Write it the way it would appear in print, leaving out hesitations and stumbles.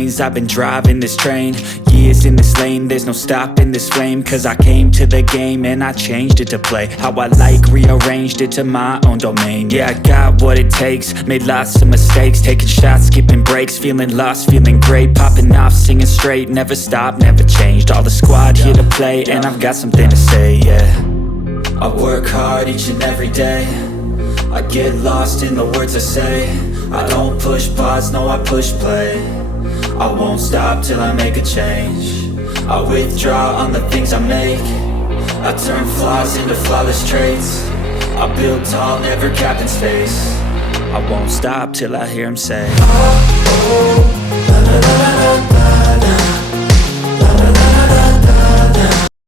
lanes, I've been driving this train. Years in this lane, there's no stopping this flame. Cause I came to the game and I changed it to play how I like, rearranged it to my own domain. Yeah, I got what it takes, made lots of mistakes, taking shots, skipping breaks, feeling lost, feeling great, popping off, singing straight, never stopped, never changed. All the squad here to play, and I've got something to say, yeah. I work hard each and every day, I get lost in the words I say. I don't push pause, no, I push play. I won't stop till I make a change. I withdraw on the things I make. I turn flaws into flawless traits. I build tall, never capped in space. I won't stop till I hear him say, oh, oh.